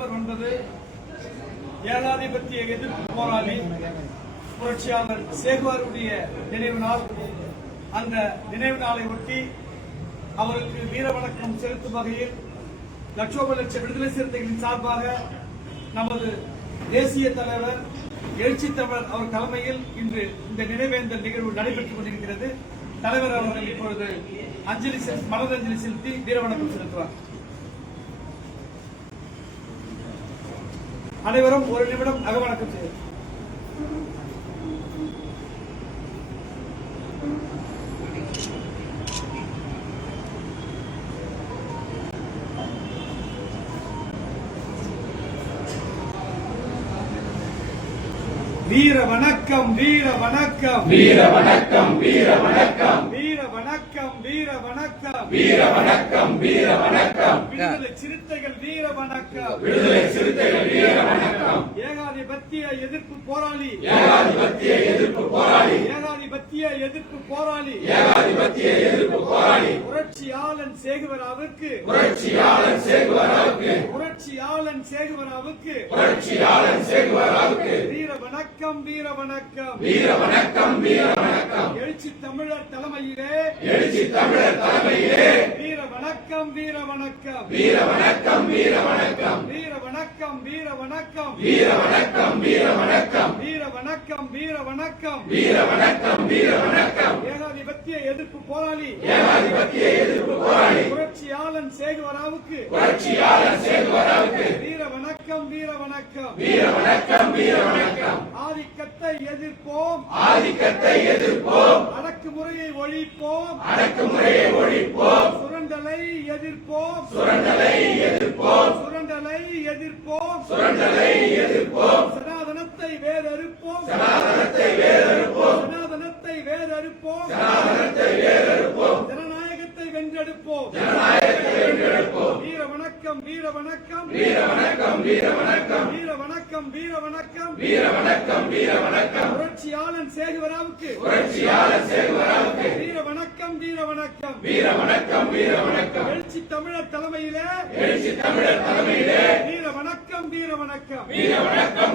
October 9 ஏகாதிபத்திய எதிர்ப்பு போராளி புரட்சியாளர் சேகுவாருடைய நினைவு நாள். அந்த நினைவு நாளை ஒட்டி அவருக்கு வீர வணக்கம் செலுத்தும் வகையில் லட்சோப லட்ச விடுதலை சிறுத்தைகளின் சார்பாக நமது தேசிய தலைவர் எழுச்சி தமிழர் அவர் தலைமையில் இன்று இந்த நினைவேந்தல் நிகழ்வு நடைபெற்றுக் கொண்டிருக்கிறது. தலைவர் அவர்கள் இப்பொழுது மலரஞ்சலி செலுத்தி வீரவணக்கம் செலுத்துவார். அனைவரும் ஒரு நிமிடம் அகவணக்கம் செய்யும். வீர வணக்கம் வீர வணக்கம் வீர வணக்கம் வீர வணக்கம் வீர வணக்கம் வீர வணக்கம் வீர வணக்கம் வீர வணக்கம் விடுதலை சிறுத்தைகள் வீர வணக்கம் விடுதலை சிறுத்தைகள் வீர வணக்கம் ஏகாதிபத்திய எதிர்ப்பு போராளி ஏகாதிபத்திய எதிர்ப்பு போராளி ஏகாதிபத்திய எதிர்ப்பு போராளி ஏகாதிபத்திய எதிர்ப்பு போராளி புரட்சியாளன் சேகுவராவுக்கு புரட்சியாளன் சேகுவராவுக்கு புரட்சியாளன் சேகுவராவுக்கு புரட்சியாளன் சேகுவராவுக்கு வீர வணக்கம் வீர வணக்கம் வீர வணக்கம் வீர வணக்கம் எழுச்சி தமிழர் தலைமையிலே எழுச்சி தமிழர் தலைமையிலே வீர வணக்கம் வீர வணக்கம் வீர வணக்கம் வீர வணக்கம் வீர வணக்கம் வீர வணக்கம் வீர வணக்கம் வீர வணக்கம் வீர வணக்கம் வீர வணக்கம் வீர வணக்கம் வீர வணக்கம் ஏகாதிபத்திய எதிர்ப்பு போராளி ஏகாதிபத்திய எதிர்ப்பு போராளி புரட்சியாளன் சேகுவராவுக்கு புரட்சியாளன் சேகுவராவுக்கு வீர வணக்கம் வீர வணக்கம் வீர வணக்கம் வீர வணக்கம் ஆதிக்கத்தை எதிர்ப்போம் ஆதிக்கத்தை எதிர்ப்போம் அடக்குமுறையை ஒழிப்போம் அடக்குமுறையை ஒழிப்போம் சுரண்டலை எதிர்ப்போம் சுரண்டலை எதிர்ப்போம் சுரண்டலை எதிர்ப்போம் சுரண்டலை எதிர்ப்போம் சனாதனத்தை வேறறுப்போம் சனாதனத்தை வேறறுப்போம் சனாதனத்தை வேறறுப்போம் சனாதனத்தை வேறறுப்போம் ஜனநாயகத்தை வென்றெடுப்போம் ஜனநாயகத்தை வென்றெடுப்போம் வீர வணக்கம் வீர வணக்கம் வீர வணக்கம் வீர வணக்கம் வீர வணக்கம் வீர வணக்கம் வீர வணக்கம் வீர வணக்கம் புரட்சியாளன் சேகுவராவுக்கு புரட்சியாளன் சேகுவராவுக்கு வீர வணக்கம் வீர வணக்கம் வீர வணக்கம் வீர வணக்கம் எழுச்சி தமிழர் தலைமையிலே எழுச்சி தமிழர் தலைமையிலே வீர வணக்கம் வீர வணக்கம் வீர வணக்கம்